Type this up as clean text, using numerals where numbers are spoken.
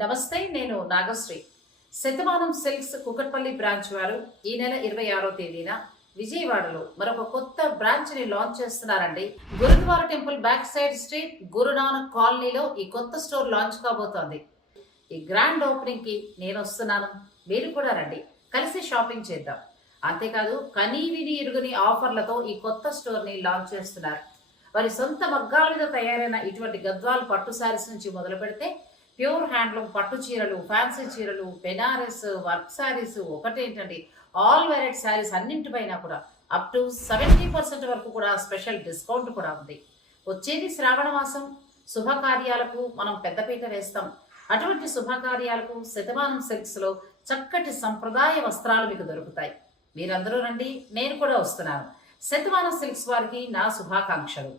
నమస్తే, నేను Nagasri. Shatamanam silks Kukatpally branch వారు ఈ నెల 26వ తేదీన విజయవాడలో మరొక కొత్త బ్రాంచ్ ని లాంచ్ చేస్తున్నారండి. Gurdwara temple back side street Guru Nanak కాలనీలో ఈ కొత్త స్టోర్ లాంచ్ కాబోతోంది. ఈ గ్రాండ్ ఓపెనింగ్ కి నేను వస్తున్నాను, మీరు కూడా రండి, కలిసి షాపింగ్ చేద్దాం. అంతేకాదు కనీవిని ఇరుగుని ఆఫర్లతో ఈ కొత్త స్టోర్ ని లాంచ్ చేస్తున్నారు. వారి సొంత మగ్గాల మీద తయారైన ఇటువంటి గద్వాల్ పట్టు శారీస్ నుంచి మొదలు పెడితే ప్యూర్ హ్యాండ్లూమ్ పట్టు చీరలు, ఫ్యాన్సీ చీరలు, బెనారస్ వర్క్ శారీస్, ఒకటేంటండి ఆల్ వెరైటీ శారీస్ అన్నింటిపైన కూడా అప్ టు 70% వరకు కూడా స్పెషల్ డిస్కౌంట్ కూడా ఉంది. వచ్చేది శ్రావణ మాసం, శుభకార్యాలకు మనం పెద్దపీట వేస్తాం. అటువంటి శుభకార్యాలకు శతమానం సిల్క్స్ లో చక్కటి సంప్రదాయ వస్త్రాలు మీకు దొరుకుతాయి. మీరందరూ రండి, నేను కూడా వస్తున్నాను. శతమానం సిల్క్స్ వారికి నా శుభాకాంక్షలు.